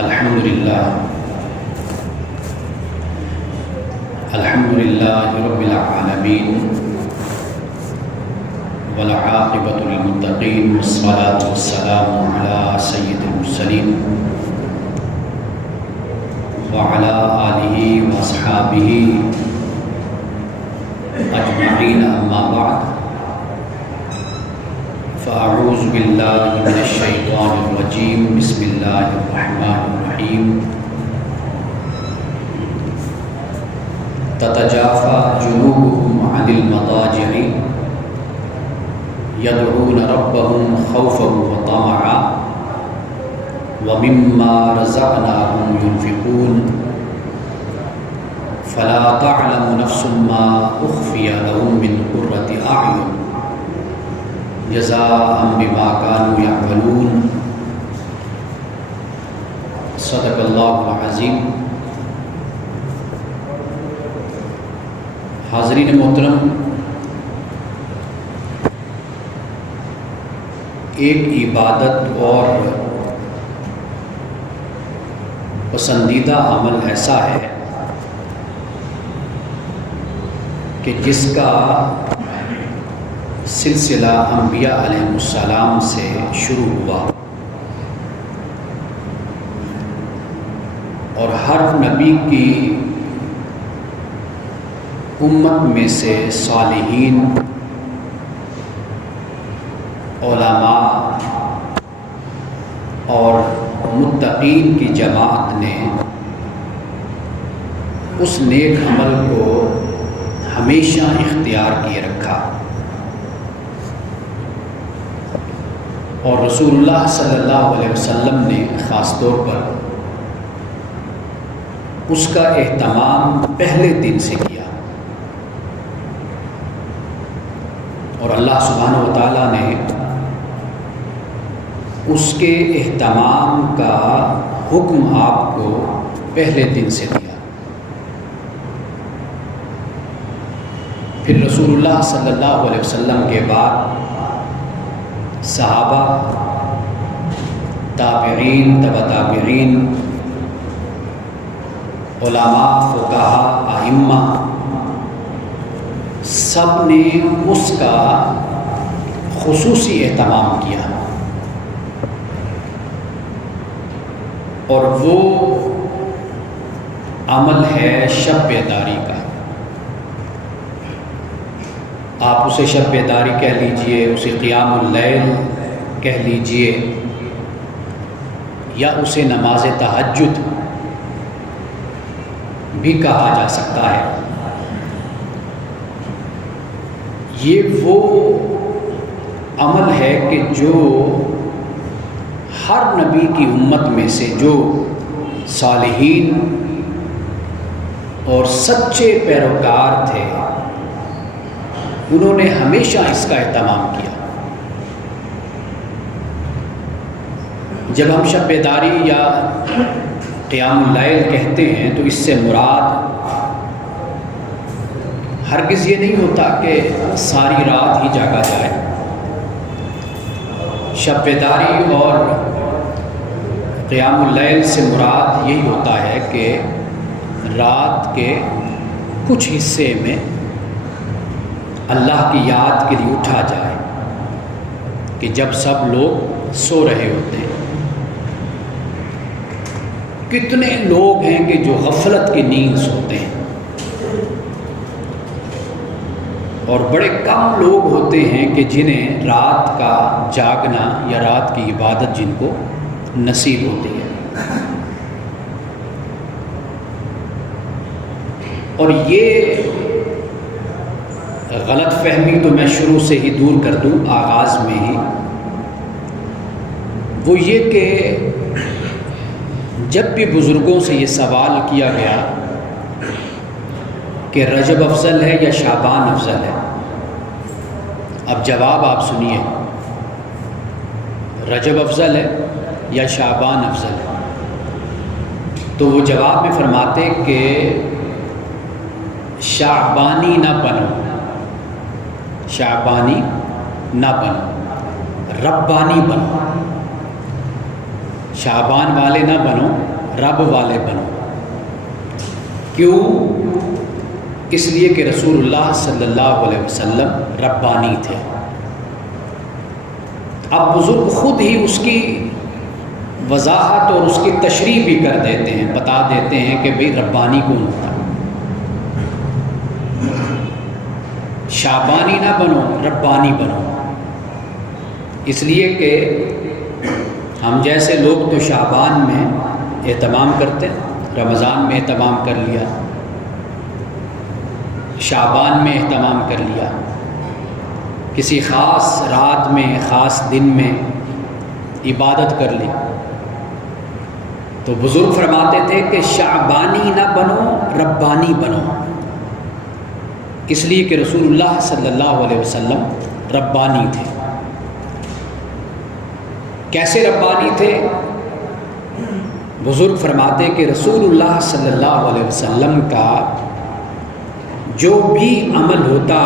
الحمدللہ رب العالمین والعاقبۃ للمتقین والصلاة والسلام علی سید المرسلین وعلی آلہ واصحابہ اجمعین، اما بعد فاعوذ باللہ من الشیطان الرجیم، بسم اللہ الرحمن الرحیم۔ تتجافى جنوبهم عن المضاجع يدعون ربهم خوفا وطمعا ومما رزقناهم ينفقون فلا تعلم نفس ما أخفي لهم من قرة أعين جزاء بما كانوا يعملون۔ صدق اللہ العظیم۔ حاضرین محترم، ایک عبادت اور پسندیدہ عمل ایسا ہے کہ جس کا سلسلہ انبیاء علیہ السلام سے شروع ہوا اور ہر نبی کی امت میں سے صالحین، علماء اور متقین کی جماعت نے اس نیک عمل کو ہمیشہ اختیار کیے رکھا، اور رسول اللہ صلی اللہ علیہ وسلم نے خاص طور پر اس کا اہتمام پہلے دن سے کیا، اور اللہ سبحانہ و تعالیٰ نے اس کے اہتمام کا حکم آپ کو پہلے دن سے دیا۔ پھر رسول اللہ صلی اللہ علیہ وسلم کے بعد صحابہ، تابعین، تبع تابعین، علماء، فقہاء، ائمہ، سب نے اس کا خصوصی اہتمام کیا، اور وہ عمل ہے شب بیداری کا۔ آپ اسے شب بیداری کہہ لیجئے، اسے قیام اللیل کہہ لیجئے، یا اسے نماز تہجد بھی کہا جا سکتا ہے۔ یہ وہ عمل ہے کہ جو ہر نبی کی امت میں سے جو صالحین اور سچے پیروکار تھے، انہوں نے ہمیشہ اس کا اہتمام کیا۔ جب ہم شب بیداری یا قیام اللیل کہتے ہیں تو اس سے مراد ہرگز یہ نہیں ہوتا کہ ساری رات ہی جاگا جائے۔ شب بیداری اور قیام اللیل سے مراد یہی ہوتا ہے کہ رات کے کچھ حصے میں اللہ کی یاد کے لیے اٹھا جائے، کہ جب سب لوگ سو رہے ہوتے ہیں۔ کتنے لوگ ہیں کہ جو غفلت کی نیند سوتے ہیں، اور بڑے کم لوگ ہوتے ہیں کہ جنہیں رات کا جاگنا یا رات کی عبادت جن کو نصیب ہوتی ہے۔ اور یہ غلط فہمی تو میں شروع سے ہی دور کر دوں، آغاز میں ہی، وہ یہ کہ جب بھی بزرگوں سے یہ سوال کیا گیا کہ رجب افضل ہے یا شعبان افضل ہے، اب جواب آپ سنیے، رجب افضل ہے یا شعبان افضل ہے؟ تو وہ جواب میں فرماتے کہ شعبانی نہ بنو، شعبانی نہ بنو، ربانی بنو۔ شعبان والے نہ بنو، رب والے بنو۔ کیوں؟ اس لیے کہ رسول اللہ صلی اللہ علیہ وسلم ربانی تھے۔ اب بزرگ خود ہی اس کی وضاحت اور اس کی تشریح بھی کر دیتے ہیں، بتا دیتے ہیں کہ بھئی ربانی کون ہوتا ہے۔ شعبانی نہ بنو، ربانی بنو۔ اس لیے کہ ہم جیسے لوگ تو شعبان میں اہتمام کرتے ہیں، رمضان میں اہتمام کر لیا، شعبان میں اہتمام کر لیا، کسی خاص رات میں، خاص دن میں عبادت کر لی۔ تو بزرگ فرماتے تھے کہ شعبانی نہ بنو، ربانی بنو۔ اس لیے کہ رسول اللہ صلی اللہ علیہ وسلم ربانی تھے۔ کیسے ربانی تھے؟ بزرگ فرماتے کہ رسول اللہ صلی اللہ علیہ وسلم کا جو بھی عمل ہوتا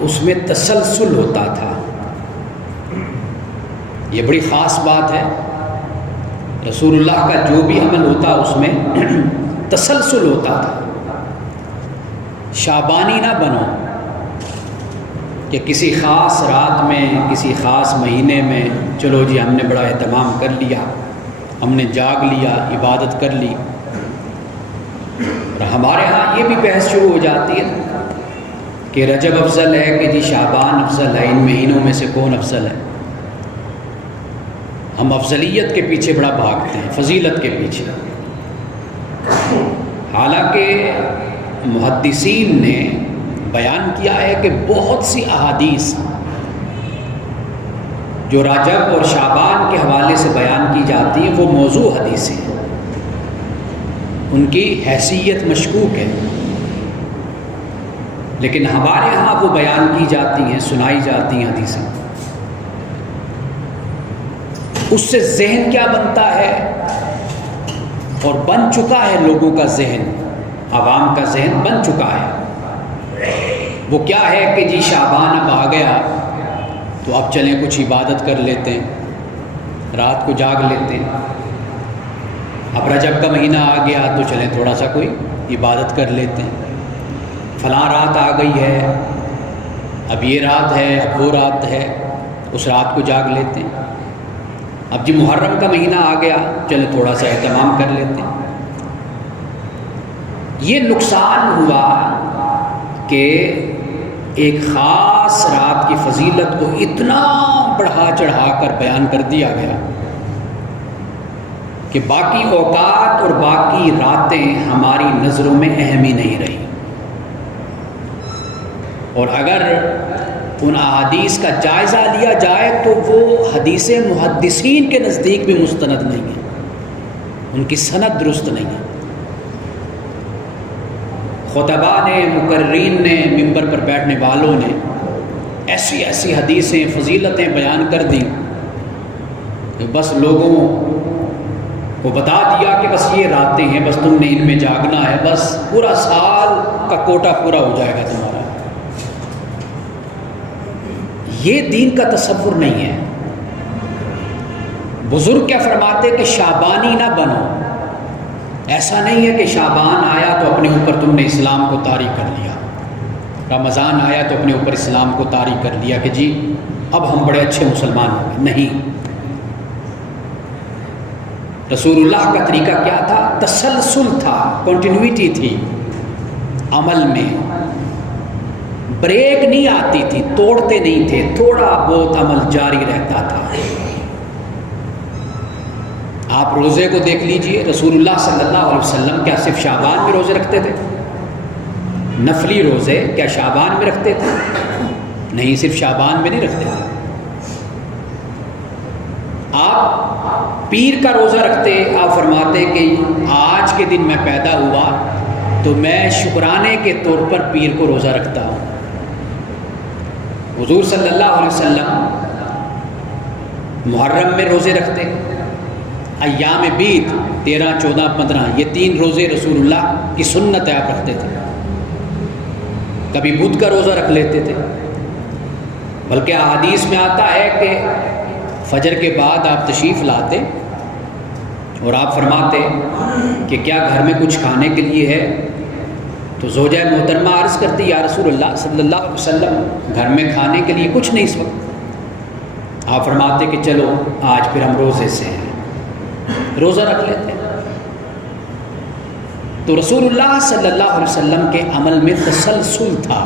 اس میں تسلسل ہوتا تھا۔ یہ بڑی خاص بات ہے، رسول اللہ کا جو بھی عمل ہوتا اس میں تسلسل ہوتا تھا۔ شعبانی نہ بنو کہ کسی خاص رات میں، کسی خاص مہینے میں چلو جی ہم نے بڑا اہتمام کر لیا، ہم نے جاگ لیا، عبادت کر لی۔ اور ہمارے ہاں یہ بھی بحث شروع ہو جاتی ہے کہ رجب افضل ہے کہ جی شعبان افضل ہے، ان مہینوں میں سے کون افضل ہے؟ ہم افضلیت کے پیچھے بڑا بھاگتے ہیں، فضیلت کے پیچھے۔ حالانکہ محدثین نے بیان کیا ہے کہ بہت سی احادیث جو رجب اور شعبان کے حوالے سے بیان کی جاتی ہیں وہ موضوع حدیثیں ہیں، ان کی حیثیت مشکوک ہے، لیکن ہمارے ہاں وہ بیان کی جاتی ہیں، سنائی جاتی ہیں حدیثیں۔ اس سے ذہن کیا بنتا ہے، اور بن چکا ہے لوگوں کا ذہن، عوام کا ذہن بن چکا ہے۔ وہ کیا ہے کہ جی شعبان اب آ گیا تو اب چلیں کچھ عبادت کر لیتے ہیں، رات کو جاگ لیتے ہیں۔ اب رجب کا مہینہ آ گیا تو چلیں تھوڑا سا کوئی عبادت کر لیتے ہیں، فلاں رات آ گئی ہے، اب یہ رات ہے، اب وہ رات ہے، اس رات کو جاگ لیتے ہیں۔ اب جی محرم کا مہینہ آ گیا، چلیں تھوڑا سا اہتمام کر لیتے ہیں۔ یہ نقصان ہوا کہ ایک خاص رات کی فضیلت کو اتنا بڑھا چڑھا کر بیان کر دیا گیا کہ باقی اوقات اور باقی راتیں ہماری نظروں میں اہم ہی نہیں رہی۔ اور اگر ان احادیث کا جائزہ لیا جائے تو وہ حدیث محدثین کے نزدیک بھی مستند نہیں ہے، ان کی سند درست نہیں ہے۔ خطباء نے، مقررین نے، ممبر پر بیٹھنے والوں نے ایسی ایسی حدیثیں، فضیلتیں بیان کر دیں کہ بس لوگوں کو بتا دیا کہ بس یہ راتیں ہیں، بس تم نے ان میں جاگنا ہے، بس پورا سال کا کوٹا پورا ہو جائے گا تمہارا۔ یہ دین کا تصور نہیں ہے۔ بزرگ کیا فرماتے کہ شعبانی نہ بنو۔ ایسا نہیں ہے کہ شعبان آیا تو اپنے اوپر تم نے اسلام کو طاری کر لیا، رمضان آیا تو اپنے اوپر اسلام کو طاری کر لیا کہ جی اب ہم بڑے اچھے مسلمان ہوں گے۔ نہیں، رسول اللہ کا طریقہ کیا تھا؟ تسلسل تھا، کنٹینیوٹی تھی عمل میں، بریک نہیں آتی تھی، توڑتے نہیں تھے، تھوڑا بہت عمل جاری رہتا تھا۔ آپ روزے کو دیکھ لیجئے، رسول اللہ صلی اللہ علیہ وسلم کیا صرف شعبان میں روزے رکھتے تھے؟ نفلی روزے کیا شعبان میں رکھتے تھے؟ نہیں، صرف شعبان میں نہیں رکھتے تھے۔ آپ پیر کا روزہ رکھتے، آپ فرماتے کہ آج کے دن میں پیدا ہوا تو میں شکرانے کے طور پر پیر کو روزہ رکھتا ہوں۔ حضور صلی اللہ علیہ وسلم محرم میں روزے رکھتے، ایام بیت 13، 14، 15 یہ 3 روزے رسول اللہ کی سنت ہے، آپ رکھتے تھے۔ کبھی بدھ کا روزہ رکھ لیتے تھے، بلکہ احادیث میں آتا ہے کہ فجر کے بعد آپ تشریف لاتے اور آپ فرماتے کہ کیا گھر میں کچھ کھانے کے لیے ہے؟ تو زوجہ محترمہ عرض کرتی یا رسول اللہ صلی اللہ علیہ وسلم گھر میں کھانے کے لیے کچھ نہیں اس وقت۔ آپ فرماتے کہ چلو آج پھر ہم روزے سے ہیں، روزہ رکھ لیتے ہیں۔ تو رسول اللہ صلی اللہ علیہ وسلم کے عمل میں تسلسل تھا،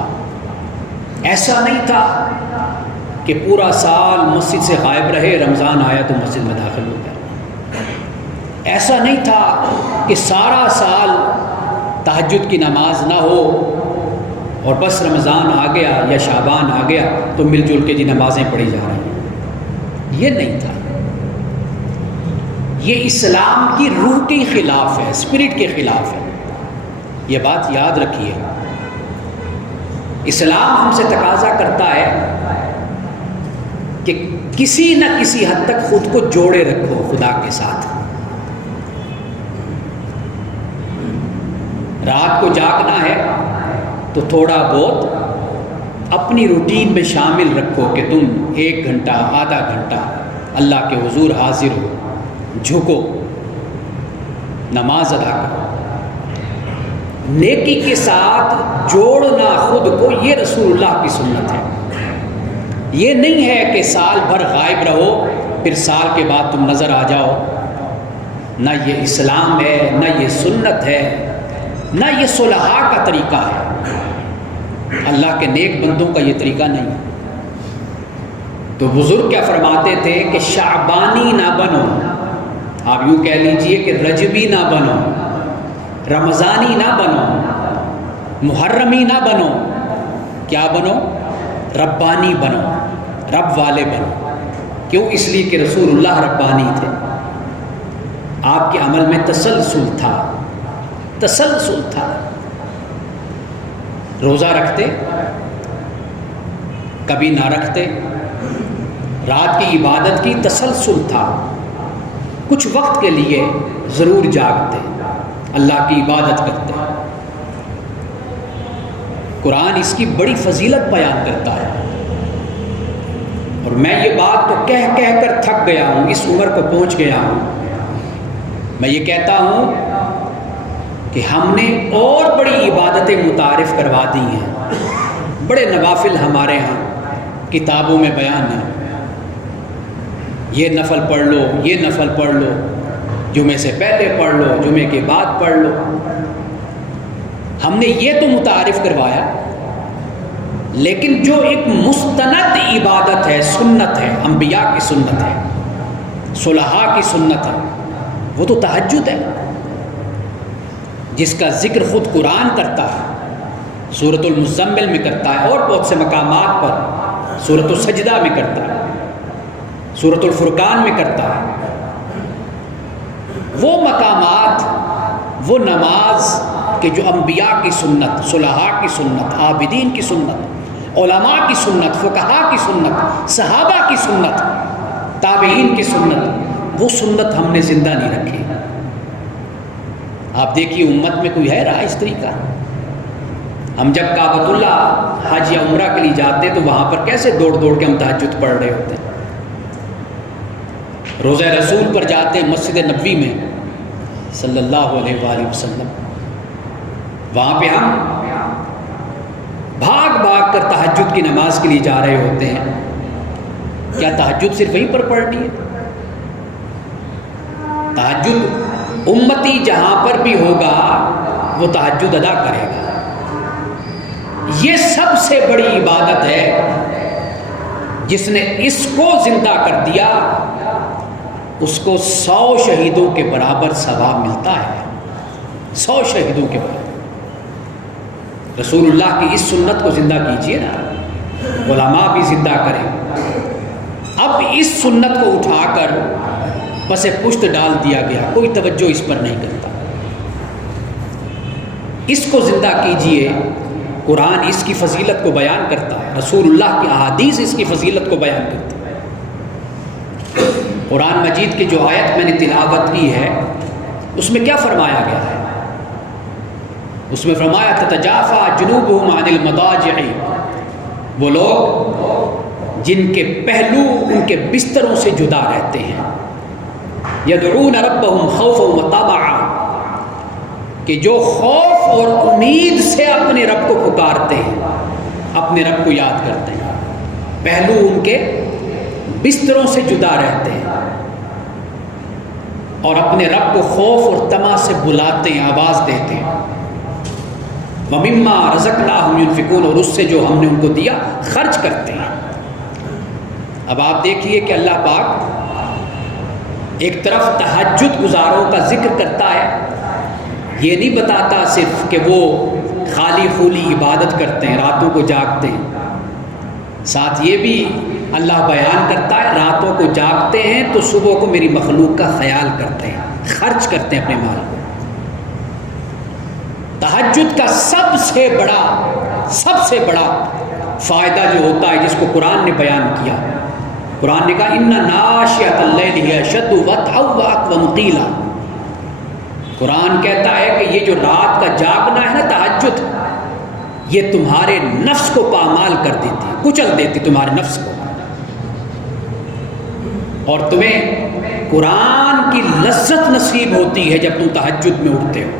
ایسا نہیں تھا کہ پورا سال مسجد سے غائب رہے، رمضان آیا تو مسجد میں داخل ہو گیا۔ ایسا نہیں تھا کہ سارا سال تہجد کی نماز نہ ہو اور بس رمضان آ گیا یا شعبان آ گیا تو مل جل کے نمازیں پڑھی جا رہی ہیں، یہ نہیں تھا۔ یہ اسلام کی روح کے خلاف ہے، اسپرٹ کے خلاف ہے، یہ بات یاد رکھیے۔ اسلام ہم سے تقاضا کرتا ہے کہ کسی نہ کسی حد تک خود کو جوڑے رکھو خدا کے ساتھ۔ رات کو جاگنا ہے تو تھوڑا بہت اپنی روٹین میں شامل رکھو کہ تم 1 گھنٹہ آدھا گھنٹہ اللہ کے حضور حاضر ہو، جھکو، نماز ادا کرو۔ نیکی کے ساتھ جوڑنا خود کو، یہ رسول اللہ کی سنت ہے۔ یہ نہیں ہے کہ سال بھر غائب رہو پھر سال کے بعد تم نظر آ جاؤ، نہ یہ اسلام ہے، نہ یہ سنت ہے، نہ یہ صلحاء کا طریقہ ہے۔ اللہ کے نیک بندوں کا یہ طریقہ نہیں۔ تو بزرگ کیا فرماتے تھے کہ شعبانی نہ بنو، آپ یوں کہہ لیجئے کہ رجبی نہ بنو، رمضانی نہ بنو، محرمی نہ بنو، کیا بنو؟ ربانی بنو، رب والے بنو۔ کیوں؟ اس لیے کہ رسول اللہ ربانی تھے، آپ کے عمل میں تسلسل تھا، تسلسل تھا۔ روزہ رکھتے، کبھی نہ رکھتے، رات کی عبادت کی تسلسل تھا، کچھ وقت کے لیے ضرور جاگتے، اللہ کی عبادت کرتے۔ قرآن اس کی بڑی فضیلت بیان کرتا ہے، اور میں یہ بات تو کہہ کر تھک گیا ہوں، اس عمر کو پہنچ گیا ہوں۔ میں یہ کہتا ہوں کہ ہم نے اور بڑی عبادتیں متعارف کروا دی ہیں، بڑے نوافل ہمارے ہاں کتابوں میں بیان ہیں، یہ نفل پڑھ لو، یہ نفل پڑھ لو، جمعے سے پہلے پڑھ لو، جمعے کے بعد پڑھ لو۔ ہم نے یہ تو متعارف کروایا، لیکن جو ایک مستند عبادت ہے، سنت ہے، انبیاء کی سنت ہے، صلحاء کی سنت ہے، وہ تو تہجد ہے، جس کا ذکر خود قرآن کرتا ہے، سورۃ المزمل میں کرتا ہے، اور بہت سے مقامات پر سورۃ السجدہ میں کرتا ہے، سورۃ الفرقان میں کرتا ہے۔ وہ مقامات، وہ نماز کہ جو انبیاء کی سنت، صلحاء کی سنت، عابدین کی سنت، علماء کی سنت، فقہاء کی سنت، صحابہ کی سنت، تابعین کی سنت، وہ سنت ہم نے زندہ نہیں رکھی۔ آپ دیکھیے امت میں کوئی ہے رہا اس طریقہ؟ ہم جب کعبۃ اللہ حج یا عمرہ کے لیے جاتے تو وہاں پر کیسے دوڑ دوڑ کے ہم تہجد پڑھ رہے ہوتے ہیں۔ روضہ رسول پر جاتے ہیں، مسجد نبوی میں صلی اللہ علیہ وآلہ وسلم، وہاں پہ ہم بھاگ بھاگ کر تہجد کی نماز کے لیے جا رہے ہوتے ہیں۔ کیا تہجد صرف وہیں پر پڑھنی ہے؟ تہجد امتی جہاں پر بھی ہوگا وہ تہجد ادا کرے گا۔ یہ سب سے بڑی عبادت ہے، جس نے اس کو زندہ کر دیا اس کو 100 شہیدوں کے برابر ثواب ملتا ہے، 100 شہیدوں کے برابر۔ رسول اللہ کی اس سنت کو زندہ کیجئے نا، علماء بھی زندہ کریں۔ اب اس سنت کو اٹھا کر پس پشت ڈال دیا گیا، کوئی توجہ اس پر نہیں کرتا۔ اس کو زندہ کیجئے، قرآن اس کی فضیلت کو بیان کرتا ہے، رسول اللہ کی احادیث اس کی فضیلت کو بیان کرتی ہے۔ قرآن مجید کی جو آیت میں نے تلاوت کی ہے اس میں کیا فرمایا گیا ہے؟ اس میں فرمایا تتجافا جنوبہم عن المضاجع، وہ لوگ جن کے پہلو ان کے بستروں سے جدا رہتے ہیں۔ یدعون ربهم خوفا وطمعا، کہ جو خوف اور امید سے اپنے رب کو پکارتے ہیں، اپنے رب کو یاد کرتے ہیں، پہلو ان کے بستروں سے جدا رہتے ہیں اور اپنے رب کو خوف اور طمع سے بلاتے ہیں، آواز دیتے ہیں، وَمِمَّا رَزَقْنَاهُمْ يُنْفِقُونَ، اور اس سے جو ہم نے ان کو دیا خرچ کرتے ہیں۔ اب آپ دیکھیے کہ اللہ پاک ایک طرف تہجد گزاروں کا ذکر کرتا ہے، یہ نہیں بتاتا صرف کہ وہ خالی خولی عبادت کرتے ہیں، راتوں کو جاگتے ہیں، ساتھ یہ بھی اللہ بیان کرتا ہے راتوں کو جاگتے ہیں تو صبح کو میری مخلوق کا خیال کرتے ہیں، خرچ کرتے ہیں اپنے مال کو۔ تہجد کا سب سے بڑا فائدہ جو ہوتا ہے، جس کو قرآن نے بیان کیا، قرآن نے کہا اِنَّ نَاشِئَةَ اللَّيْلِ هِیَ أَشَدُّ وَطْئًا وَأَقْوَمُ قِیلًا۔ قرآن کہتا ہے کہ یہ جو رات کا جاگنا ہے نا، تہجد، یہ تمہارے نفس کو پامال کر دیتی، کچل دیتی تمہارے نفس کو، اور تمہیں قرآن کی لذت نصیب ہوتی ہے جب تم تہجد میں اٹھتے ہو،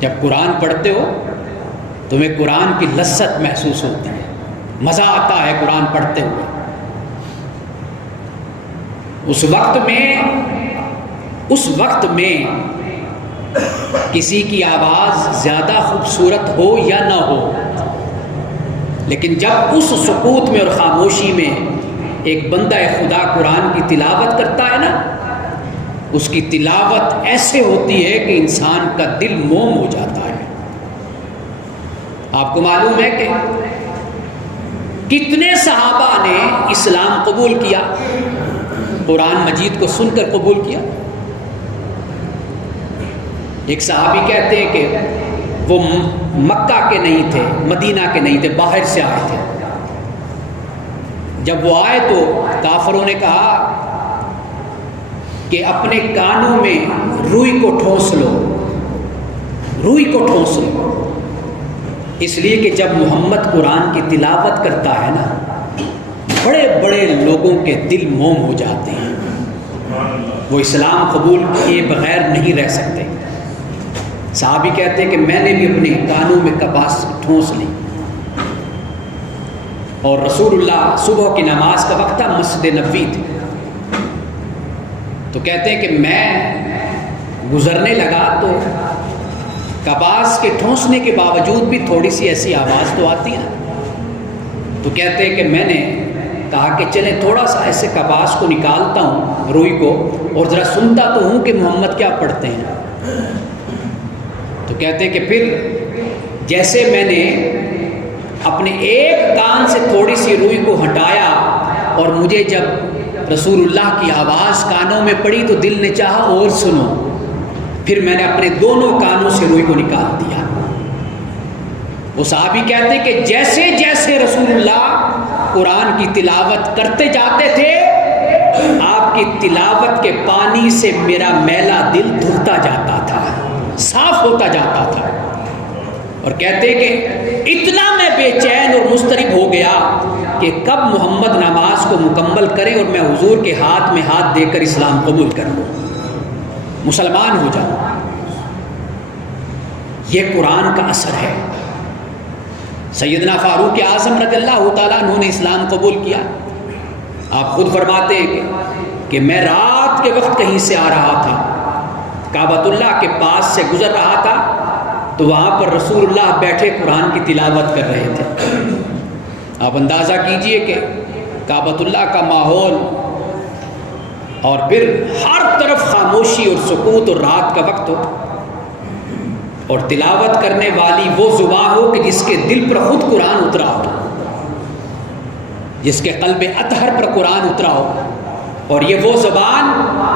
جب قرآن پڑھتے ہو تمہیں قرآن کی لذت محسوس ہوتی ہے، مزہ آتا ہے قرآن پڑھتے ہوئے۔ اس وقت میں کسی کی آواز زیادہ خوبصورت ہو یا نہ ہو، لیکن جب اس سکوت میں اور خاموشی میں ایک بندہ خدا قرآن کی تلاوت کرتا ہے نا، اس کی تلاوت ایسے ہوتی ہے کہ انسان کا دل موم ہو جاتا ہے۔ آپ کو معلوم ہے کہ کتنے صحابہ نے اسلام قبول کیا، قرآن مجید کو سن کر قبول کیا؟ ایک صحابی کہتے ہیں کہ وہ مکہ کے نہیں تھے، مدینہ کے نہیں تھے، باہر سے آئے تھے۔ جب وہ آئے تو کافروں نے کہا کہ اپنے کانوں میں روئی کو ٹھونس لو، روئی کو ٹھونس لو، اس لیے کہ جب محمد قرآن کی تلاوت کرتا ہے نا، بڑے بڑے لوگوں کے دل موم ہو جاتے ہیں، وہ اسلام قبول کیے بغیر نہیں رہ سکتے۔ صحابی کہتے ہیں کہ میں نے بھی اپنے کانوں میں کپاس ٹھونس لی، اور رسول اللہ صبح کی نماز کا وقت تھا، مسجد نبوی تھی، تو کہتے ہیں کہ میں گزرنے لگا تو کپاس کے ٹھونسنے کے باوجود بھی تھوڑی سی ایسی آواز تو آتی ہے، تو کہتے ہیں کہ میں نے کہا کہ چلیں تھوڑا سا ایسے کپاس کو نکالتا ہوں، روئی کو، اور ذرا سنتا تو ہوں کہ محمد کیا پڑھتے ہیں۔ تو کہتے ہیں کہ پھر جیسے میں نے اپنے ایک کان سے تھوڑی سی روئی کو ہٹایا اور مجھے جب رسول اللہ کی آواز کانوں میں پڑی تو دل نے چاہا اور سنو، پھر میں نے اپنے دونوں کانوں سے روئی کو نکال دیا۔ وہ صحابی کہتے ہیں کہ جیسے جیسے رسول اللہ قرآن کی تلاوت کرتے جاتے تھے، آپ کی تلاوت کے پانی سے میرا میلا دل دھلتا جاتا تھا، صاف ہوتا جاتا تھا، اور کہتے ہیں کہ اتنا میں بے چین اور مضطرب ہو گیا کہ کب محمد نماز کو مکمل کرے اور میں حضور کے ہاتھ میں ہاتھ دے کر اسلام قبول کر لوں، مسلمان ہو جاؤں۔ یہ قرآن کا اثر ہے۔ سیدنا فاروق اعظم رضی اللہ تعالیٰ عنہ نے اسلام قبول کیا۔ آپ خود فرماتے ہیں کہ میں رات کے وقت کہیں سے آ رہا تھا، کعبۃ اللہ کے پاس سے گزر رہا تھا، تو وہاں پر رسول اللہ بیٹھے قرآن کی تلاوت کر رہے تھے۔ آپ اندازہ کیجئے کہ کعبۃ اللہ کا ماحول، اور پھر ہر طرف خاموشی اور سکوت اور رات کا وقت ہو، اور تلاوت کرنے والی وہ زبان ہو کہ جس کے دل پر خود قرآن اترا ہو، جس کے قلب اطہر پر قرآن اترا ہو، اور یہ وہ زبان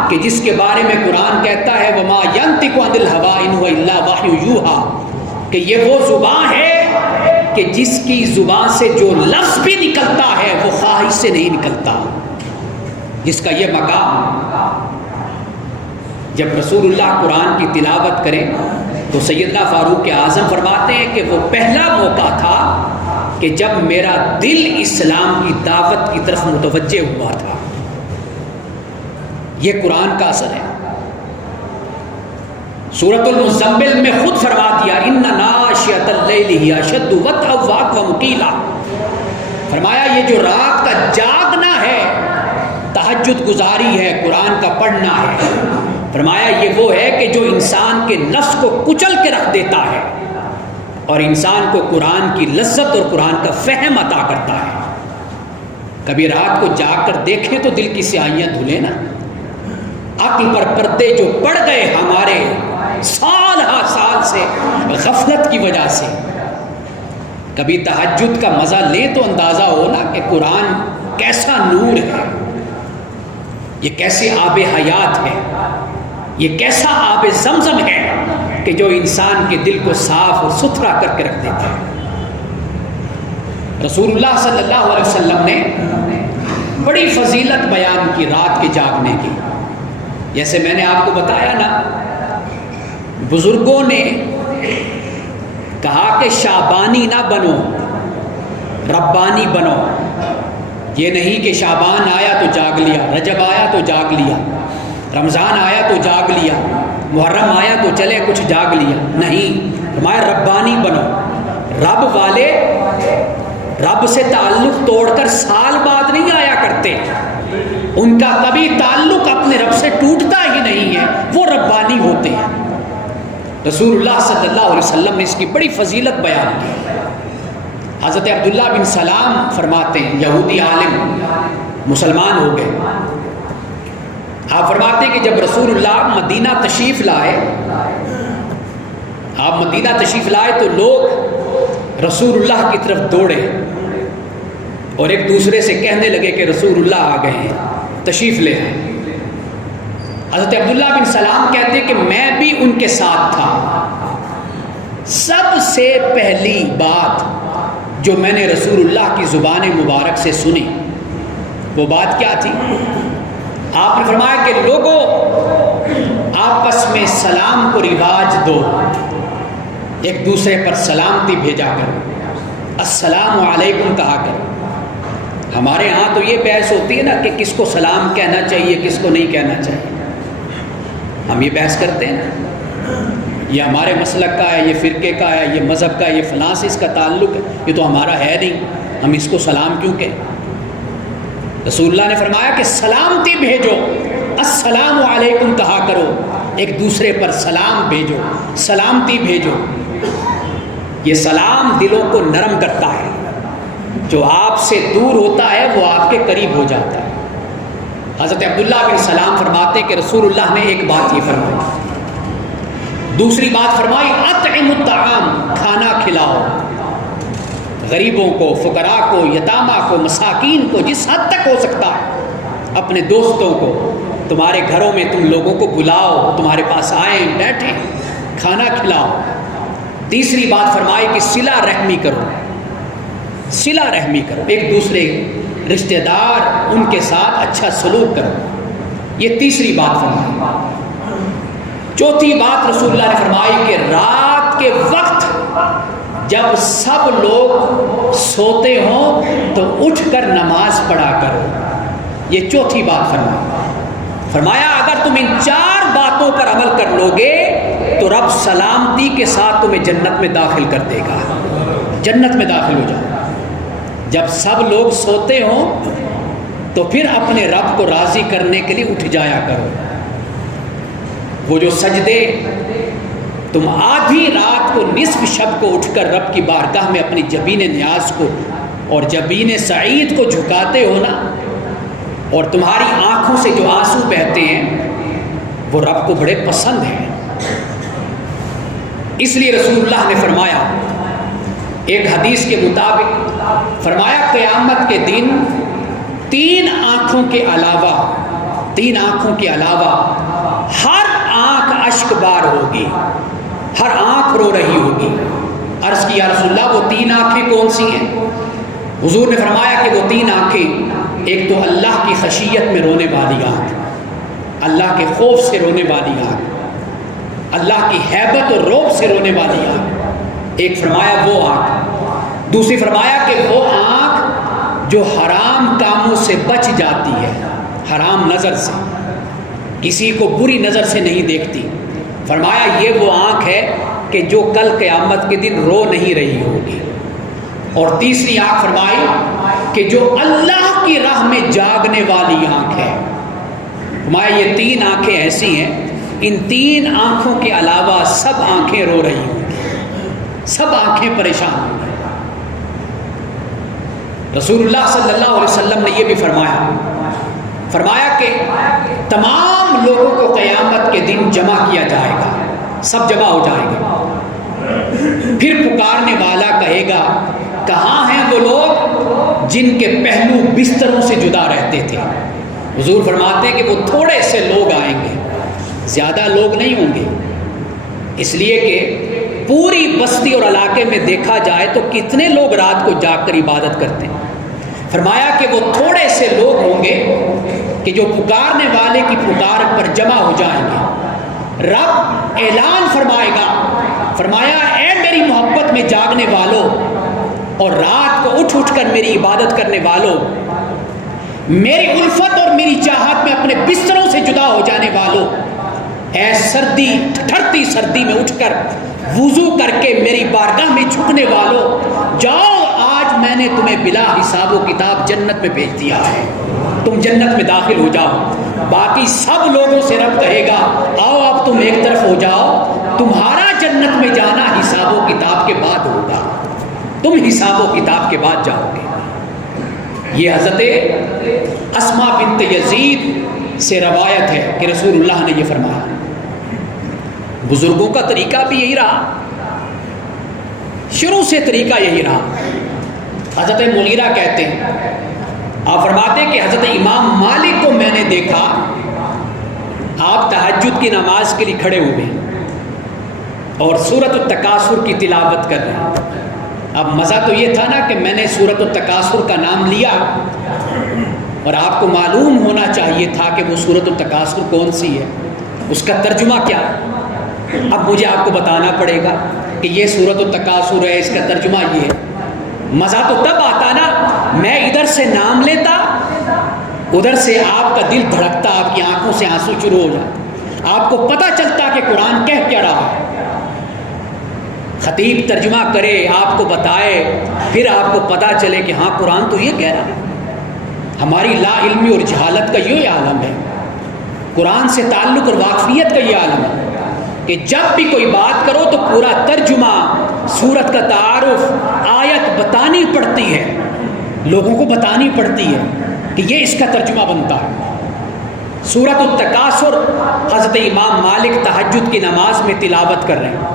کہ جس کے بارے میں قرآن کہتا ہے وَمَا يَنْطِقُ عَنِ الْهَوَىٰ إِنْ هُوَ إِلَّا وَحْيٌ يُوحَىٰ، کہ یہ وہ زبان ہے کہ جس کی زبان سے جو لفظ بھی نکلتا ہے وہ خواہش سے نہیں نکلتا، جس کا یہ مقام۔ جب رسول اللہ قرآن کی تلاوت کریں تو سیدنا فاروق اعظم فرماتے ہیں کہ وہ پہلا موقع تھا کہ جب میرا دل اسلام کی دعوت کی طرف متوجہ ہوا تھا۔ یہ قرآن کا اثر ہے۔ سورۃ المزمل میں خود فرما دیا ان ناشئۃ اللیل ہی اشد وطئا واقوم قیلا، فرمایا یہ جو رات کا جاگنا ہے، تہجد گزاری ہے، قرآن کا پڑھنا ہے، فرمایا یہ وہ ہے کہ جو انسان کے نفس کو کچل کے رکھ دیتا ہے اور انسان کو قرآن کی لذت اور قرآن کا فہم عطا کرتا ہے۔ کبھی رات کو جاگ کر دیکھیں تو دل کی سیاہیاں دھلیں نا، عقل پر پردے جو پڑ گئے ہمارے سال ہا سال سے غفلت کی وجہ سے، کبھی تہجد کا مزہ لیں تو اندازہ ہو نا کہ قرآن کیسا نور ہے، یہ کیسے آب حیات ہے، یہ کیسا آب زمزم ہے کہ جو انسان کے دل کو صاف اور ستھرا کر کے رکھ دیتا ہے۔ رسول اللہ صلی اللہ علیہ وسلم نے بڑی فضیلت بیان کی رات کے جاگنے کی۔ جیسے میں نے آپ کو بتایا نا، بزرگوں نے کہا کہ شعبانی نہ بنو، ربانی بنو۔ یہ نہیں کہ شعبان آیا تو جاگ لیا، رجب آیا تو جاگ لیا، رمضان آیا تو جاگ لیا، محرم آیا تو چلے کچھ جاگ لیا، نہیں، فرمایا ربانی بنو۔ رب والے رب سے تعلق توڑ کر سال بعد نہیں آیا کرتے، ان کا کبھی تعلق اپنے رب سے ٹوٹتا ہی نہیں ہے، وہ ربانی ہوتے ہیں۔ رسول اللہ صلی اللہ علیہ وسلم نے اس کی بڑی فضیلت بیان کی۔ حضرت عبداللہ بن سلام فرماتے ہیں، یہودی عالم مسلمان ہو گئے، آپ فرماتے ہیں کہ جب رسول اللہ مدینہ تشریف لائے، آپ مدینہ تشریف لائے تو لوگ رسول اللہ کی طرف دوڑے اور ایک دوسرے سے کہنے لگے کہ رسول اللہ آ گئے ہیں، تشریف لے آئے۔ حضرت عبداللہ بن سلام کہتے ہیں کہ میں بھی ان کے ساتھ تھا۔ سب سے پہلی بات جو میں نے رسول اللہ کی زبان مبارک سے سنی وہ بات کیا تھی؟ آپ نے فرمایا کہ لوگوں آپس میں سلام کو رواج دو، ایک دوسرے پر سلامتی بھیجا کرو، السلام علیکم کہا کرو۔ ہمارے ہاں تو یہ بحث ہوتی ہے نا کہ کس کو سلام کہنا چاہیے کس کو نہیں کہنا چاہیے، ہم یہ بحث کرتے ہیں نا، یہ ہمارے مسلک کا ہے، یہ فرقے کا ہے، یہ مذہب کا ہے، یہ فلاں سے اس کا تعلق ہے، یہ تو ہمارا ہے نہیں، ہم اس کو سلام کیوں کہیں؟ رسول اللہ نے فرمایا کہ سلامتی بھیجو، السلام علیکم کہا کرو، ایک دوسرے پر سلام بھیجو، سلامتی بھیجو۔ یہ سلام دلوں کو نرم کرتا ہے، جو آپ سے دور ہوتا ہے وہ آپ کے قریب ہو جاتا ہے۔ حضرت عبداللہ بن سلام فرماتے کہ رسول اللہ نے ایک بات یہ فرمائی، دوسری بات فرمائی اطعم الطعام، کھانا کھلاؤ غریبوں کو، فقراء کو، یتامہ کو، مساکین کو، جس حد تک ہو سکتا ہے اپنے دوستوں کو، تمہارے گھروں میں تم لوگوں کو بلاؤ، تمہارے پاس آئیں، بیٹھیں، کھانا کھلاؤ۔ تیسری بات فرمائی کہ صلہ رحمی کرو، صلہ رحمی کرو، ایک دوسرے رشتہ دار ان کے ساتھ اچھا سلوک کرو، یہ تیسری بات فرمائی۔ چوتھی بات رسول اللہ نے فرمائی کہ رات کے وقت جب سب لوگ سوتے ہوں تو اٹھ کر نماز پڑھا کرو، یہ چوتھی بات فرمائی۔ فرمایا اگر تم ان چار باتوں پر عمل کر لو گے تو رب سلامتی کے ساتھ تمہیں جنت میں داخل کر دے گا، جنت میں داخل ہو جاؤ۔ جب سب لوگ سوتے ہوں تو پھر اپنے رب کو راضی کرنے کے لیے اٹھ جایا کرو۔ وہ جو سجدے تم آدھی رات کو، نصف شب کو اٹھ کر رب کی بارگاہ میں اپنی جبین نیاز کو اور جبین سعید کو جھکاتے ہو نا، اور تمہاری آنکھوں سے جو آنسو بہتے ہیں وہ رب کو بڑے پسند ہیں۔ اس لیے رسول اللہ نے فرمایا ایک حدیث کے مطابق، فرمایا قیامت کے دن تین آنکھوں کے علاوہ ہر آنکھ اشک بار ہوگی، ہر آنکھ رو رہی ہوگی۔ عرض کی یا رسول اللہ وہ تین آنکھیں کون سی ہیں؟ حضور نے فرمایا کہ وہ تین آنکھیں، ایک تو اللہ کی خشیت میں رونے والی آنکھ، اللہ کے خوف سے رونے والی آنکھ، اللہ کی ہیبت اور رعب سے رونے والی آنکھ، ایک فرمایا وہ آنکھ، دوسری فرمایا کہ وہ آنکھ جو حرام کاموں سے بچ جاتی ہے، حرام نظر سے، کسی کو بری نظر سے نہیں دیکھتی. فرمایا یہ وہ آنکھ ہے کہ جو کل قیامت کے دن رو نہیں رہی ہوگی. اور تیسری آنکھ فرمائی کہ جو اللہ کی راہ میں جاگنے والی آنکھ ہے. فرمایا یہ 3 آنکھیں ایسی ہیں، ان 3 آنکھوں کے علاوہ سب آنکھیں رو رہی ہوں گی، سب آنکھیں پریشان ہوں گی. رسول اللہ صلی اللہ علیہ وسلم نے یہ بھی فرمایا کہ تمام لوگوں کو قیامت کے دن جمع کیا جائے گا، سب جمع ہو جائے گا. پھر پکارنے والا کہے گا کہاں ہیں وہ لوگ جن کے پہلو بستروں سے جدا رہتے تھے. حضور فرماتے ہیں کہ وہ تھوڑے سے لوگ آئیں گے، زیادہ لوگ نہیں ہوں گے، اس لیے کہ پوری بستی اور علاقے میں دیکھا جائے تو کتنے لوگ رات کو جاگ کر عبادت کرتے ہیں. فرمایا کہ وہ تھوڑے سے لوگ ہوں گے کہ جو پکارنے والے کی پکار پر جمع ہو جائیں گے. رب اعلان فرمائے گا، فرمایا اے میری محبت میں جاگنے والوں اور رات کو اٹھ اٹھ کر میری عبادت کرنے والوں، میری الفت اور میری چاہت میں اپنے بستروں سے جدا ہو جانے والوں، اے سردی ٹھٹھرتی سردی میں اٹھ کر وضو کر کے میری بارگاہ میں جھکنے والوں، جاؤ آج میں نے تمہیں بلا حساب و کتاب جنت میں بھیج دیا ہے، تم جنت میں داخل ہو جاؤ. باقی سب لوگوں سے رب کہے گا آؤ اب تم ایک طرف ہو جاؤ، تمہارا جنت میں جانا حساب و کتاب کے بعد ہوگا، تم حساب و کتاب کے بعد جاؤ گے. یہ حضرت اسماء بنت یزید سے روایت ہے کہ رسول اللہ نے یہ فرمایا. بزرگوں کا طریقہ بھی یہی رہا، شروع سے طریقہ یہی رہا. حضرت مغیرہ کہتے ہیں، آپ فرماتے ہیں کہ حضرت امام مالک کو میں نے دیکھا، آپ تہجد کی نماز کے لیے کھڑے ہوئے اور سورۃ التکاثر کی تلاوت کر رہے ہیں. اب مزہ تو یہ تھا نا کہ میں نے سورۃ التکاثر کا نام لیا اور آپ کو معلوم ہونا چاہیے تھا کہ وہ سورۃ التکاثر کون سی ہے، اس کا ترجمہ کیا ہے. اب مجھے آپ کو بتانا پڑے گا کہ یہ سورۃ التکاثر ہے، اس کا ترجمہ یہ ہے. مزہ تو تب آتا نا میں ادھر سے نام لیتا، ادھر سے آپ کا دل دھڑکتا، آپ کی آنکھوں سے آنسو شروع ہو جاتا، آپ کو پتہ چلتا کہ قرآن کہہ کیا رہا ہے. خطیب ترجمہ کرے، آپ کو بتائے، پھر آپ کو پتہ چلے کہ ہاں قرآن تو یہ کہہ رہا ہے. ہماری لا علمی اور جہالت کا یہ عالم ہے، قرآن سے تعلق اور واقفیت کا یہ عالم ہے کہ جب بھی کوئی بات کرو تو پورا ترجمہ، سورت کا تعارف، آیت بتانی پڑتی ہے، لوگوں کو بتانی پڑتی ہے کہ یہ اس کا ترجمہ بنتا ہے. سورۃ التکاثر حضرت امام مالک تہجد کی نماز میں تلاوت کر رہے ہیں.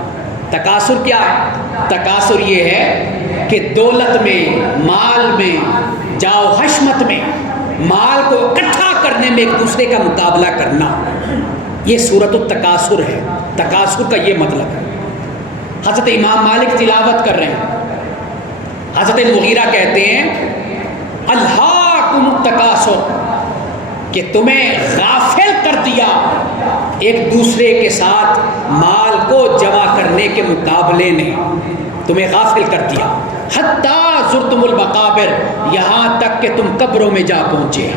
تکاثر کیا ہے؟ تکاثر یہ ہے کہ دولت میں، مال میں، جاؤ حشمت میں، مال کو اکٹھا کرنے میں ایک دوسرے کا مقابلہ کرنا، یہ سورۃ التکاثر ہے. تکاثر کا یہ مطلب ہے. حضرت امام مالک تلاوت کر رہے ہیں، حضرت مغیرہ کہتے ہیں الہاکم التکاثر، کہ تمہیں غافل کر دیا ایک دوسرے کے ساتھ مال کو جمع کرنے کے مقابلے نے، تمہیں غافل کر دیا. حتیٰ زرتم المقابر، یہاں تک کہ تم قبروں میں جا پہنچے.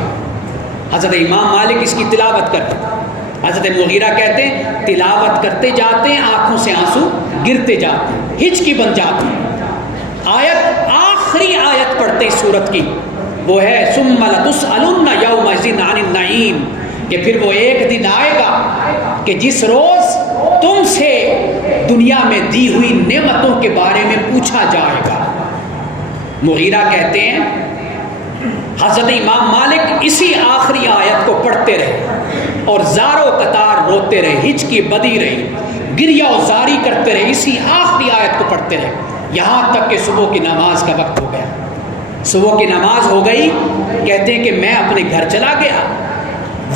حضرت امام مالک اس کی تلاوت کرتے ہیں. حضرت مغیرہ کہتے ہیں تلاوت کرتے جاتے ہیں، آنکھوں سے آنسو گرتے جاتے ہیں، ہچکی بن جاتی ہیں. آیت، آخری آیت پڑھتے اس سورت کی، وہ ہے ثم لتسألن یومئذ عن النعیم، کہ پھر وہ ایک دن آئے گا کہ جس روز تم سے دنیا میں دی ہوئی نعمتوں کے بارے میں پوچھا جائے گا. مغیرہ کہتے ہیں حضرت امام مالک اسی آخری آیت کو پڑھتے رہے اور زار و قطار روتے رہے، ہچکی بدی رہی، گریہ و زاری کرتے رہے، اسی آخری آیت کو پڑھتے رہے، یہاں تک کہ صبح کی نماز کا وقت ہو گیا. صبح کی نماز ہو گئی، کہتے ہیں کہ میں اپنے گھر چلا گیا،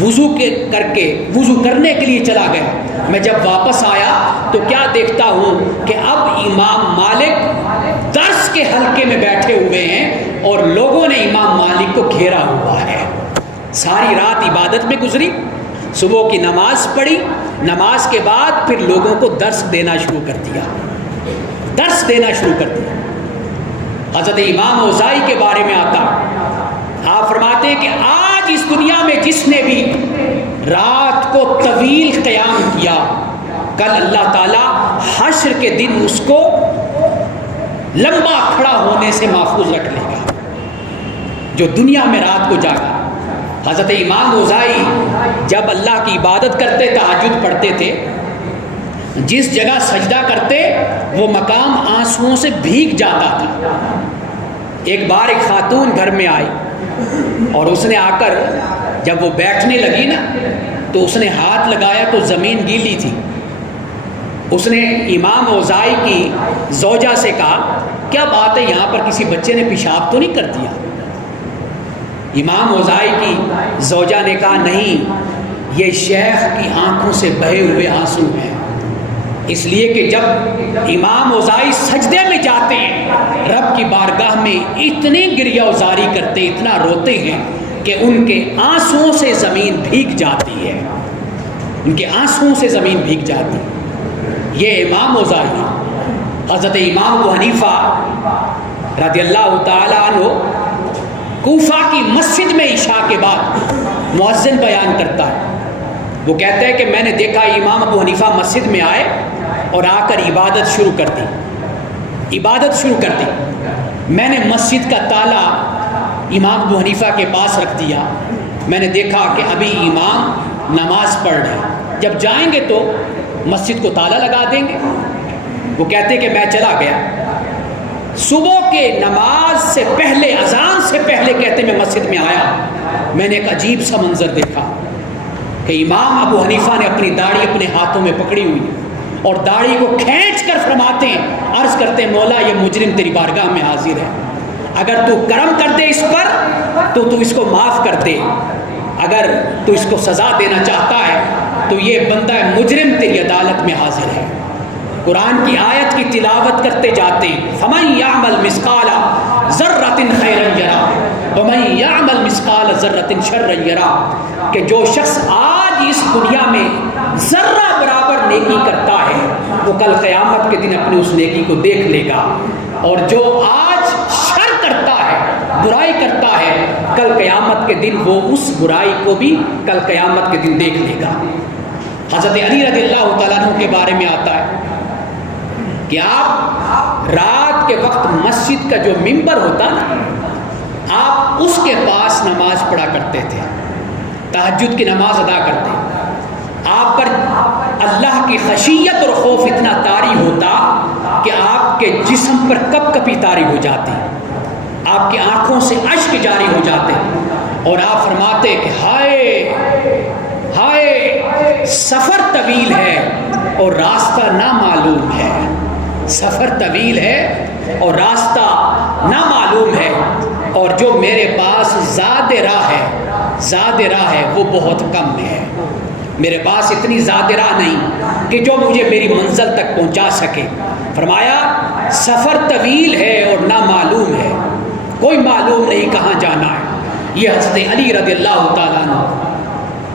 وضو کرنے کے لیے چلا گیا. میں جب واپس آیا تو کیا دیکھتا ہوں کہ اب امام مالک درس کے حلقے میں بیٹھے ہوئے ہیں اور لوگوں نے امام مالک کو گھیرا ہوا ہے. ساری رات عبادت میں گزری، صبح کی نماز پڑھی، نماز کے بعد پھر لوگوں کو درس دینا شروع کر دیا. حضرت امام اوزائی کے بارے میں آتا، آپ فرماتے ہیں کہ آج اس دنیا میں جس نے بھی رات کو طویل قیام کیا، کل اللہ تعالیٰ حشر کے دن اس کو لمبا کھڑا ہونے سے محفوظ رکھ لے گا۔ جو دنیا میں رات کو جاگا، حضرت امام اوزائی جب اللہ کی عبادت کرتے، تہجد پڑھتے تھے، جس جگہ سجدہ کرتے وہ مقام آنسوؤں سے بھیگ جاتا تھا۔ ایک بار ایک خاتون گھر میں آئی اور اس نے آ کر جب وہ بیٹھنے لگی نا تو اس نے ہاتھ لگایا تو زمین گیلی تھی۔ اس نے امام اوزائی کی زوجہ سے کہا کیا بات ہے، یہاں پر کسی بچے نے پیشاب تو نہیں کر دیا؟ امام اوزائی کی زوجہ نے کہا نہیں، یہ شیخ کی آنکھوں سے بہے ہوئے آنسو ہیں، اس لیے کہ جب امام اوزائی سجدے میں جاتے ہیں رب کی بارگاہ میں اتنی گریہ ازاری کرتے، اتنا روتے ہیں کہ ان کے آنسوؤں سے زمین بھیگ جاتی ہے، ان کے آنسوؤں سے زمین بھیگ جاتی ہے۔ یہ امام اوزائی۔ حضرت امام ابو حنیفہ رضی اللہ تعالیٰ عنہ کوفہ کی مسجد میں عشاء کے بعد مؤذن بیان کرتا ہے، وہ کہتا ہے کہ میں نے دیکھا امام ابو حنیفہ مسجد میں آئے اور آ کر عبادت شروع کر دی، میں نے مسجد کا تالا امام ابو حنیفہ کے پاس رکھ دیا، میں نے دیکھا کہ ابھی امام نماز پڑھ رہے، جب جائیں گے تو مسجد کو تالا لگا دیں گے۔ وہ کہتے کہ میں چلا گیا، صبح کے نماز سے پہلے، اذان سے پہلے کہتے میں مسجد میں آیا، میں نے ایک عجیب سا منظر دیکھا کہ امام ابو حنیفہ نے اپنی داڑھی اپنے ہاتھوں میں پکڑی ہوئی اور داڑھی کو کھینچ کر فرماتے ہیں، عرض کرتے ہیں مولا یہ مجرم تیری بارگاہ میں حاضر ہے، اگر تو کرم کر دے اس پر تو اس کو معاف کر دے، اگر تو اس کو سزا دینا چاہتا ہے تو یہ بندہ مجرم تیری عدالت میں حاضر ہے۔ قرآن کی آیت کی تلاوت کرتے جاتے فَمَن يَعْمَلْ مِثْقَالَ ذَرَّةٍ خَيْرًا يَرَهُ وَمَن يَعْمَلْ مِثْقَالَ ذَرَّةٍ شَرًّا يَرَهُ، کہ جو شخص آج اس دنیا میں ذرہ برابر نیکی کرتا ہے وہ کل قیامت کے دن اپنی اس نیکی کو دیکھ لے گا، اور جو آج شر کرتا ہے، برائی کرتا ہے، کل قیامت کے دن وہ اس برائی کو بھی کل قیامت کے دن دیکھ لے گا۔ حضرت علی رضی اللہ تعالیٰ عنہ کے بارے میں آتا ہے کہ آپ رات کے وقت مسجد کا جو ممبر ہوتا نا، آپ اس کے پاس نماز پڑھا کرتے تھے، تہجد کی نماز ادا کرتے، آپ پر اللہ کی خشیت اور خوف اتنا طاری ہوتا کہ آپ کے جسم پر کپ کپی طاری ہو جاتی، آپ کی آنکھوں سے اشک جاری ہو جاتے، اور آپ فرماتے کہ ہائے ہائے سفر طویل ہے اور راستہ نامعلوم ہے، سفر طویل ہے اور راستہ نامعلوم ہے، اور جو میرے پاس زاد راہ ہے وہ بہت کم ہے، میرے پاس اتنی زاد راہ نہیں کہ جو مجھے میری منزل تک پہنچا سکے۔ فرمایا سفر طویل ہے اور نامعلوم ہے، کوئی معلوم نہیں کہاں جانا ہے۔ یہ حضرت علی رضی اللہ تعالیٰ عنہ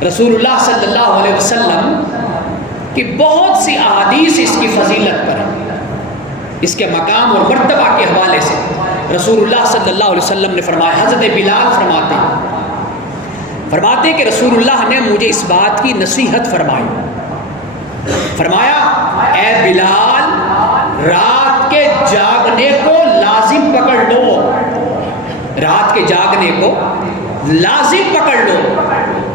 رسول اللہ صلی اللہ علیہ وسلم کی بہت سی احادیث اس کی فضیلت پر ہیں، اس کے مقام اور مرتبہ کے حوالے سے رسول اللہ صلی اللہ علیہ وسلم نے فرمایا، حضرت بلال فرماتے کہ رسول اللہ نے مجھے اس بات کی نصیحت فرمایا اے بلال رات کے جاگنے کو لازم پکڑ لو، رات کے جاگنے کو لازم پکڑ لو،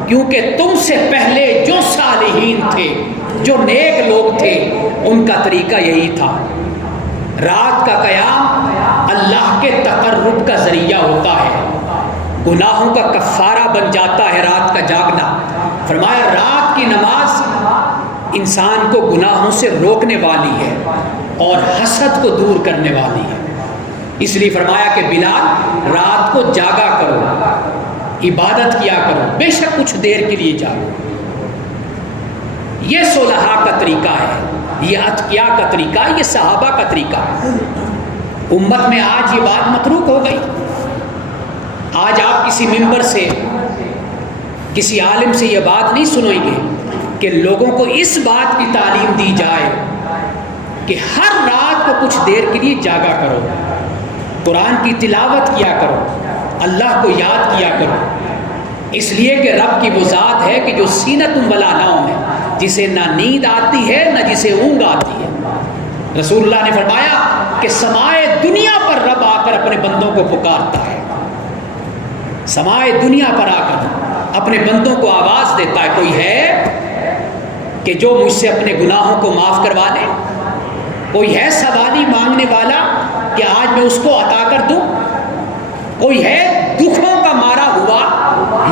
کیونکہ تم سے پہلے جو صالحین تھے، جو نیک لوگ تھے، ان کا طریقہ یہی تھا۔ رات کا قیام اللہ کے تقرب کا ذریعہ ہوتا ہے، گناہوں کا کفارہ بن جاتا ہے رات کا جاگنا۔ فرمایا رات کی نماز انسان کو گناہوں سے روکنے والی ہے اور حسد کو دور کرنے والی ہے، اس لیے فرمایا کہ بلال رات کو جاگا کرو، عبادت کیا کرو، بے شک کچھ دیر کے لیے جاگو۔ یہ صلحاء کا طریقہ ہے، یہ اتقیاء کا طریقہ ہے، یہ صحابہ کا طریقہ ہے۔ امت میں آج یہ بات متروک ہو گئی۔ آج آپ کسی ممبر سے، کسی عالم سے یہ بات نہیں سنیں گے کہ لوگوں کو اس بات کی تعلیم دی جائے کہ ہر رات کو کچھ دیر کے لیے جاگا کرو، قرآن کی تلاوت کیا کرو، اللہ کو یاد کیا کرو۔ اس لیے کہ رب کی وہ ذات ہے کہ جو سینۃ ولا نوم ہے، جسے نہ نیند آتی ہے نہ جسے اونگ آتی ہے۔ رسول اللہ نے فرمایا کہ سمائے دنیا پر رب آ کر اپنے بندوں کو پکارتا ہے، سمائے دنیا پر آ کر اپنے بندوں کو آواز دیتا ہے، کوئی ہے کہ جو مجھ سے اپنے گناہوں کو معاف کروا دے؟ کوئی ہے سوالی مانگنے والا کہ آج میں اس کو عطا کر دوں؟ کوئی ہے دکھوں کا مارا ہوا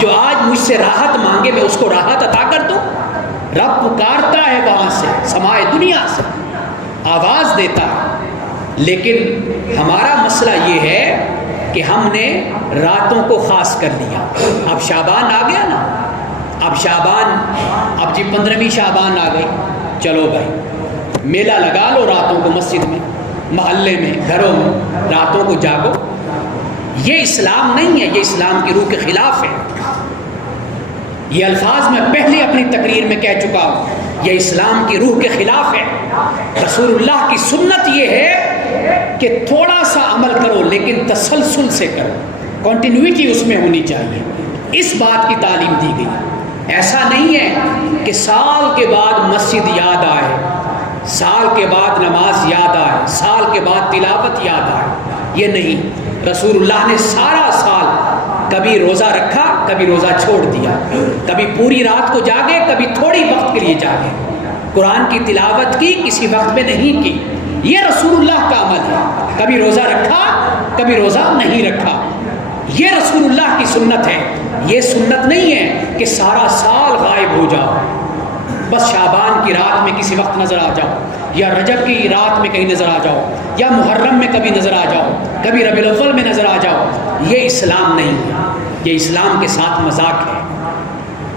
جو آج مجھ سے راحت مانگے میں اس کو راحت عطا کر دوں؟ رب پکارتا ہے وہاں سے، سمائے دنیا سے آواز دیتا ہے۔ لیکن ہمارا مسئلہ یہ ہے کہ ہم نے راتوں کو خاص کر لیا۔ اب شعبان آ گیا نا، اب شعبان، اب جی 15ویں شعبان آ گئی، چلو بھائی میلہ لگا لو راتوں کو، مسجد میں، محلے میں، گھروں میں راتوں کو جاگو۔ یہ اسلام نہیں ہے، یہ اسلام کی روح کے خلاف ہے۔ یہ الفاظ میں پہلے اپنی تقریر میں کہہ چکا ہوں، یہ اسلام کی روح کے خلاف ہے۔ رسول اللہ کی سنت یہ ہے کہ تھوڑا سا عمل کرو لیکن تسلسل سے کرو، کنٹینیوٹی اس میں ہونی چاہیے، اس بات کی تعلیم دی گئی۔ ایسا نہیں ہے کہ سال کے بعد مسجد یاد آئے، سال کے بعد نماز یاد آئے، سال کے بعد تلاوت یاد آئے، یہ نہیں۔ رسول اللہ نے سارا سال کبھی روزہ رکھا، کبھی روزہ چھوڑ دیا، کبھی پوری رات کو جاگے، کبھی تھوڑی وقت کے لیے جاگے، قرآن کی تلاوت کی، کسی وقت میں نہیں کی۔ یہ رسول اللہ کا عمل ہے، کبھی روزہ رکھا، کبھی روزہ نہیں رکھا، یہ رسول اللہ کی سنت ہے۔ یہ سنت نہیں ہے کہ سارا سال غائب ہو جاؤ، بس شعبان کی رات میں کسی وقت نظر آ جاؤ، یا رجب کی رات میں کہیں نظر آ جاؤ، یا محرم میں کبھی نظر آ جاؤ، کبھی ربیع الاول میں نظر آ جاؤ۔ یہ اسلام نہیں ہے، یہ اسلام کے ساتھ مذاق ہے۔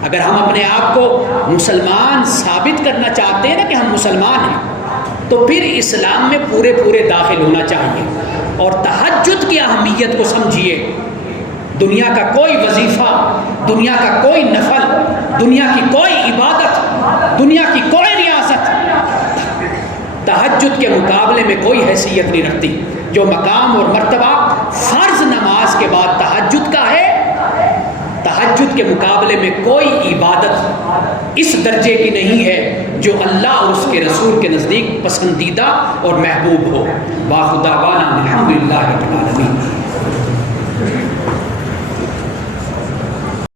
اگر ہم اپنے آپ کو مسلمان ثابت کرنا چاہتے ہیں نا کہ ہم مسلمان ہیں، تو پھر اسلام میں پورے داخل ہونا چاہیے۔ اور تہجد کی اہمیت کو سمجھیے۔ دنیا کا کوئی وظیفہ، دنیا کا کوئی نفل، دنیا کی کوئی عبادت، دنیا کی کوئی ریاست تہجد کے مقابلے میں کوئی حیثیت نہیں رکھتی۔ جو مقام اور مرتبہ فرض نماز کے بعد تہجد کا ہے، تہجد کے مقابلے میں کوئی عبادت اس درجے کی نہیں ہے جو اللہ اور اس کے رسول کے نزدیک پسندیدہ اور محبوب ہو۔ وآخر دعوانا الحمدللہ رب العالمین۔